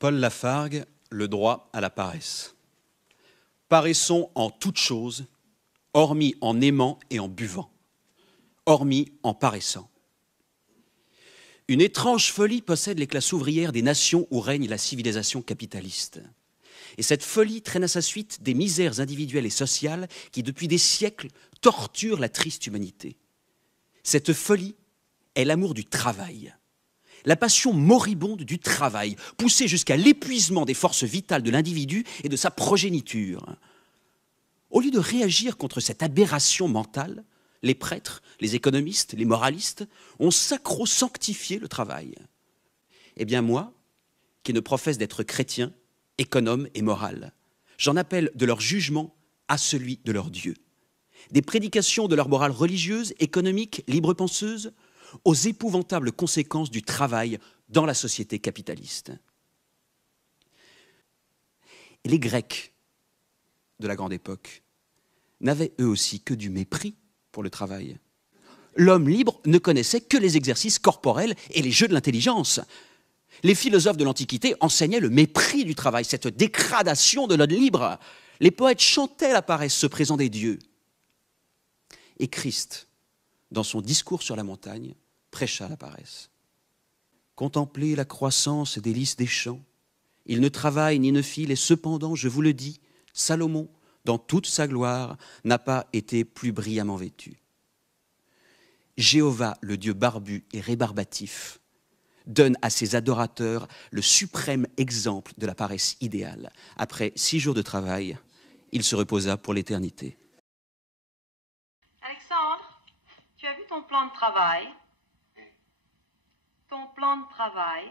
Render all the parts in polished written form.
Paul Lafargue, le droit à la paresse. Paraissons en toutes choses, hormis en aimant et en buvant, hormis en paraissant. Une étrange folie possède les classes ouvrières des nations où règne la civilisation capitaliste. Et cette folie traîne à sa suite des misères individuelles et sociales qui, depuis des siècles, torturent la triste humanité. Cette folie est l'amour du travail. La passion moribonde du travail, poussée jusqu'à l'épuisement des forces vitales de l'individu et de sa progéniture. Au lieu de réagir contre cette aberration mentale, les prêtres, les économistes, les moralistes ont sacro-sanctifié le travail. Eh bien moi, qui ne professe d'être chrétien, économe et moral, j'en appelle de leur jugement à celui de leur Dieu. Des prédications de leur morale religieuse, économique, libre-penseuse, aux épouvantables conséquences du travail dans la société capitaliste. Et les Grecs de la grande époque n'avaient eux aussi que du mépris pour le travail. L'homme libre ne connaissait que les exercices corporels et les jeux de l'intelligence. Les philosophes de l'Antiquité enseignaient le mépris du travail, cette dégradation de l'homme libre. Les poètes chantaient la paresse, se présent des dieux. Et Christ, dans son discours sur la montagne, prêcha la paresse. Contemplez la croissance des lys des champs. Il ne travaille ni ne file, et cependant, je vous le dis, Salomon, dans toute sa gloire, n'a pas été plus brillamment vêtu. Jéhovah, le Dieu barbu et rébarbatif, donne à ses adorateurs le suprême exemple de la paresse idéale. Après 6 jours de travail, il se reposa pour l'éternité. Alexandre, tu as vu ton plan de travail? Ton plan de travail?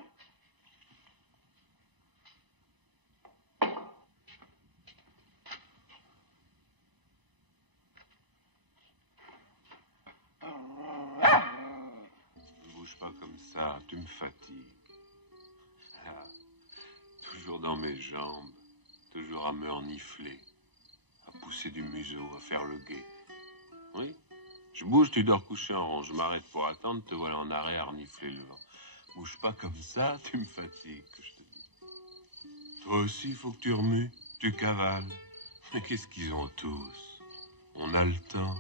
Ne bouge pas comme ça, tu me fatigues. Ah, toujours dans mes jambes, toujours à me renifler, à pousser du museau, à faire le guet. Oui, je bouge, tu dors couché en rond, je m'arrête pour attendre, te voilà en arrêt à renifler le vent. Bouge pas comme ça, tu me fatigues, que je te dis. Toi aussi, il faut que tu remues, tu cavales. Mais qu'est-ce qu'ils ont tous? On a le temps,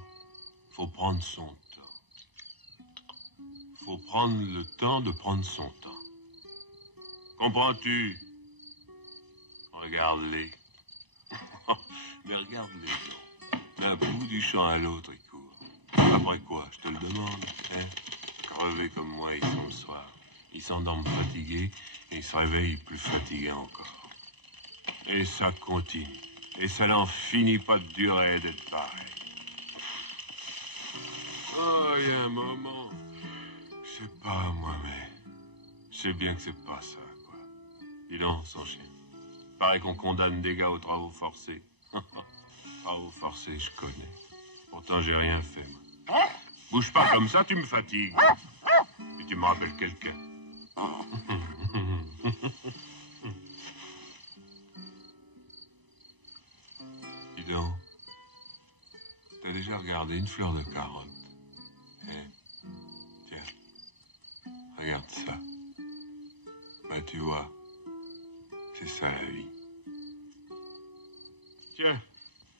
faut prendre son temps. Faut prendre le temps de prendre son temps. Comprends-tu? Regarde-les. Mais regarde-les donc. D'un bout du champ à l'autre, ils courent. Après quoi, je te le demande, hein? Crevés comme moi, ils sont le soir. Ils s'endorment fatigués et ils se réveillent plus fatigués encore. Et ça continue. Et ça n'en finit pas de durer et d'être pareil. Oh, il y a un moment... Je sais pas, moi, mais... Je sais bien que c'est pas ça, quoi. Dis donc, son chien. Paraît qu'on condamne des gars aux travaux forcés. Travaux forcés, je connais. Pourtant, j'ai rien fait, moi. Bouge pas comme ça, tu me fatigues. Et tu me rappelles quelqu'un. Dis donc. T'as déjà regardé une fleur de carotte? Tiens. Regarde ça. Bah, tu vois. C'est ça, la vie. Tiens.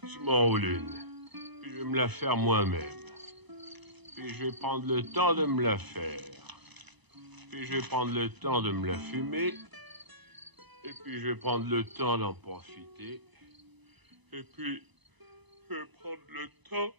Je m'enroule une. Puis je vais me la faire moi-même. Puis je vais prendre le temps de me la faire. Puis je vais prendre le temps de me la fumer. Et puis je vais prendre le temps d'en profiter. Et puis je vais prendre le temps